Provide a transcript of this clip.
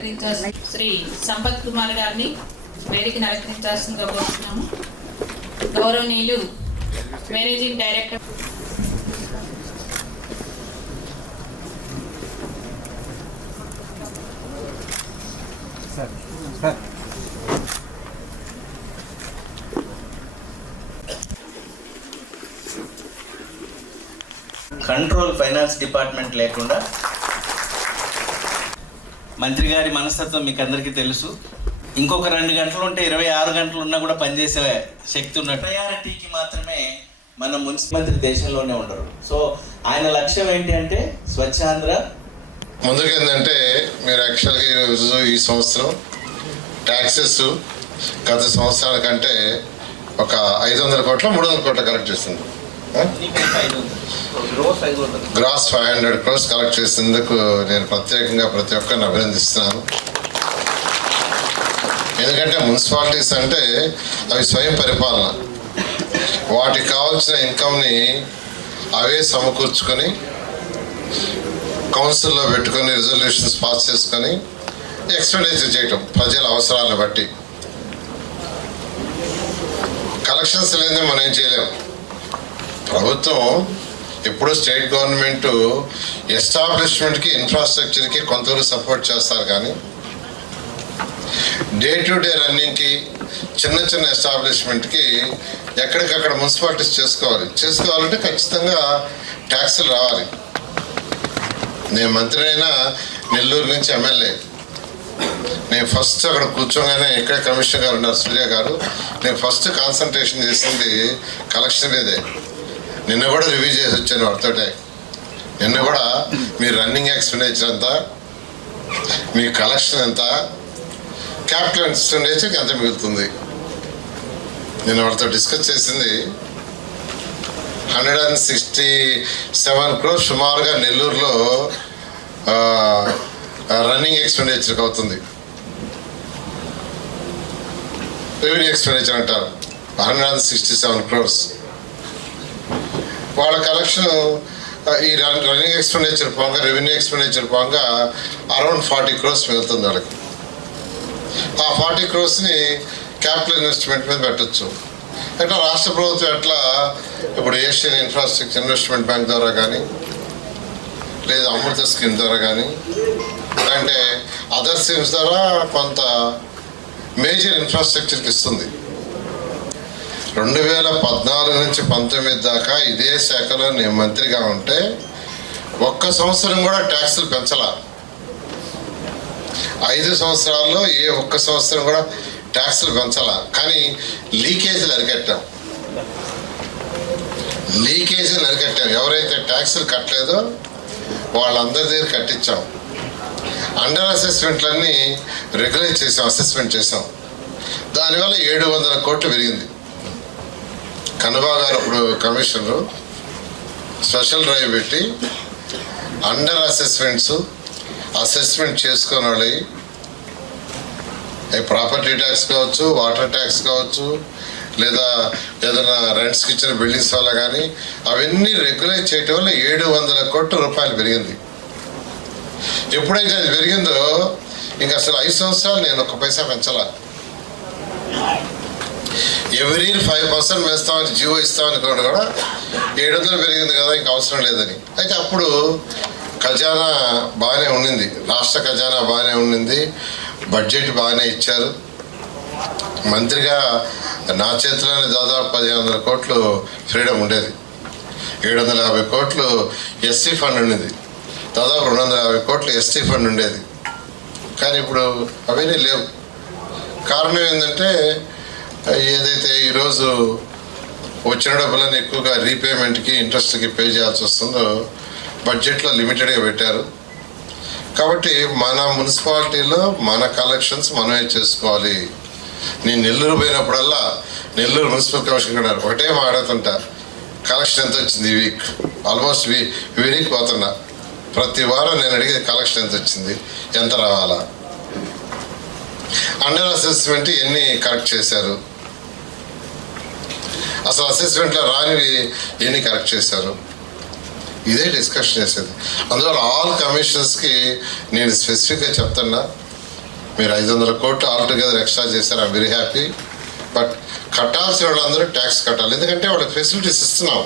శ్రీ సంపత్ కుమార్ గారిని వేదికను అలంకరించాల్సిందిగా కోరుతున్నాము. గౌరవనీయులు managing director control finance department లేకుండా మంత్రి గారి మనస్తత్వం మీకు అందరికీ తెలుసు. ఇంకొక 2 గంటలు ఉంటే 26 గంటలు ఉన్నా కూడా పనిచేసే శక్తి ఉన్న ప్రయారిటీకి మాత్రమే మన మున్సిపల్ దేశంలోనే ఉండరు. సో ఆయన లక్ష్యం ఏంటి అంటే స్వచ్ఛాంధ్ర. ముందుకు ఏంటంటే మీరు యాక్చువల్గా ఈరోజు ఈ సంవత్సరం ట్యాక్సెస్ గత సంవత్సరాల కంటే ఒక 500 కోట్ల 300 కోట్ల కలెక్ట్ చేస్తుంది. గ్రాస్ 500 crores కలెక్ట్ చేసేందుకు నేను ప్రత్యేకంగా ప్రతి ఒక్కరిని అభినందిస్తున్నాను. ఎందుకంటే మున్సిపాలిటీస్ అంటే అవి స్వయం పరిపాలన, వాటికి కావాల్సిన ఇన్కమ్ని అవే సమకూర్చుకొని కౌన్సిల్లో పెట్టుకొని రిజల్యూషన్స్ పాస్ చేసుకొని ఎక్స్పెండిచర్ చేయటం ప్రజల అవసరాలను బట్టి. కలెక్షన్స్ లేని మనం ఏం చేయలేము. ప్రభుత్వం ఎప్పుడు స్టేట్ గవర్నమెంట్ ఎస్టాబ్లిష్మెంట్కి ఇన్ఫ్రాస్ట్రక్చర్కి కొంతవరకు సపోర్ట్ చేస్తారు, కానీ డే టు డే రన్నింగ్కి చిన్న చిన్న ఎస్టాబ్లిష్మెంట్కి ఎక్కడికక్కడ మున్సిపాలిటీస్ చేసుకోవాలంటే ఖచ్చితంగా ట్యాక్సులు రావాలి. నేను మంత్రి అయినా నెల్లూరు నుంచి ఎమ్మెల్యే, నేను ఫస్ట్ అక్కడ కూర్చోగానే ఇక్కడే కమిషనర్ గారు ఉన్నారు సూర్య గారు, నేను ఫస్ట్ కాన్సన్ట్రేషన్ చేసింది కలెక్షన్ మీదే. నిన్న కూడా రివ్యూ చేసి వచ్చాను వాటితోటే. నిన్న కూడా మీ రన్నింగ్ ఎక్స్పెండిచర్ ఎంత, మీ కలెక్షన్ ఎంత, క్యాపిటల్ ఎక్స్పెండిచర్కి ఎంత మిగులుతుంది, నేను వాటితో డిస్కస్ చేసింది. 167 crores సుమారుగా నెల్లూరులో రన్నింగ్ ఎక్స్పెండిచర్కి అవుతుంది. రెవెన్యూ ఎక్స్పెండిచర్ అంటారు 167 crores. వాళ్ళ కలెక్షన్ ఈ రన్నింగ్ ఎక్స్పెండిచర్ పోగా రెవెన్యూ ఎక్స్పెండిచర్ పోగా అరౌండ్ 40 crores మిగులుతుంది వాళ్ళకి. ఆ 40 crores-ని క్యాపిటల్ ఇన్వెస్ట్మెంట్ మీద పెట్టచ్చు. ఎట్లా రాష్ట్ర ప్రభుత్వం ఎట్లా ఇప్పుడు ఏషియన్ ఇన్ఫ్రాస్ట్రక్చర్ ఇన్వెస్ట్మెంట్ బ్యాంక్ ద్వారా కానీ లేదా అమృత స్కీమ్ ద్వారా కానీ అంటే అదర్ స్కీమ్స్ ద్వారా కొంత మేజర్ ఇన్ఫ్రాస్ట్రక్చర్కి ఇస్తుంది. 2014 నుంచి 19 దాకా ఇదే శాఖలో నేను మంత్రిగా ఉంటే ఒక్క సంవత్సరం కూడా ట్యాక్సులు పెంచలా. 5 సంవత్సరాల్లో ఒక్క సంవత్సరం కూడా ట్యాక్సులు పెంచాలా, కానీ లీకేజీలు అరికట్టాం. ఎవరైతే ట్యాక్సులు కట్టలేదో వాళ్ళందరి దగ్గర కట్టించాం. అండర్ అసెస్మెంట్లన్నీ రెగ్యులేట్ చేసాం, అసెస్మెంట్ చేసాం. దానివల్ల 700 కోట్లు పెరిగింది. కనుబా గారు అప్పుడు కమిషనరు స్పెషల్ డ్రైవ్ పెట్టి అండర్ అసెస్మెంట్ చేసుకున్న వాళ్ళు ప్రాపర్టీ ట్యాక్స్ కావచ్చు, వాటర్ ట్యాక్స్ కావచ్చు, లేదా ఏదైనా రెంట్స్కి ఇచ్చిన బిల్డింగ్స్ వల్ల కానీ అవన్నీ రెగ్యులేట్ చేయటం వల్ల 700 కోట్ల రూపాయలు పెరిగింది. ఎప్పుడైతే అది పెరిగిందో ఇంక అసలు 5 సంవత్సరాలు నేను 1 పైసా పెంచాల. ఎవ్రీ ఇయర్ 5% వేస్తామని జీవో ఇస్తామని కూడా 700 పెరిగింది కదా, ఇంక అవసరం లేదని. అయితే అప్పుడు ఖజానా బాగానే ఉండింది, రాష్ట్ర ఖజానా బాగానే ఉండింది, బడ్జెట్ బాగానే ఇచ్చారు. మంత్రిగా నా చేతిలోనే దాదాపు 1500 కోట్లు ఫ్రీడమ్ ఉండేది. 750 కోట్లు ఎస్సీ ఫండ్ ఉండేది, దాదాపు 250 కోట్లు ఎస్టీ ఫండ్ ఉండేది. కానీ ఇప్పుడు అవన్నీ లేవు. కారణం ఏంటంటే ఏదైతే ఈరోజు వచ్చిన డబ్బులను ఎక్కువగా రీపేమెంట్కి ఇంట్రెస్ట్కి పే చేయాల్సి వస్తుందో బడ్జెట్లో లిమిటెడ్గా పెట్టారు. కాబట్టి మన మున్సిపాలిటీలో మన కలెక్షన్స్ మనమే చేసుకోవాలి. నేను నెల్లూరు పోయినప్పుడల్లా నెల్లూరు మున్సిపల్ కమిషనర్ గారు ఒకటే మాట్లాడుతుంటా, కలెక్షన్ ఎంత వచ్చింది ఈ వీక్, ఆల్మోస్ట్ వీక్ పోతున్నా. ప్రతి వారం నేను అడిగేది కలెక్షన్ ఎంత వచ్చింది, ఎంత రావాలా, అండర్ అసెస్మెంట్ ఎన్ని కరెక్ట్ చేశారు, అసలు అసెస్మెంట్లో రానివి ఎన్ని కరెక్ట్ చేశారు, ఇదే డిస్కషన్ చేసేది. అందువల్ల ఆల్ కమిషనర్స్కి నేను స్పెసిఫిక్గా చెప్తున్నా, మీరు 500 కోట్లు ఆల్టుగెదర్ ఎక్స్ట్రా చేశారు, ఐమ్ వెరీ హ్యాపీ. బట్ కట్టాల్సిన వాళ్ళందరూ ట్యాక్స్ కట్టాలి, ఎందుకంటే వాళ్ళకి ఫెసిలిటీస్ ఇస్తున్నాం.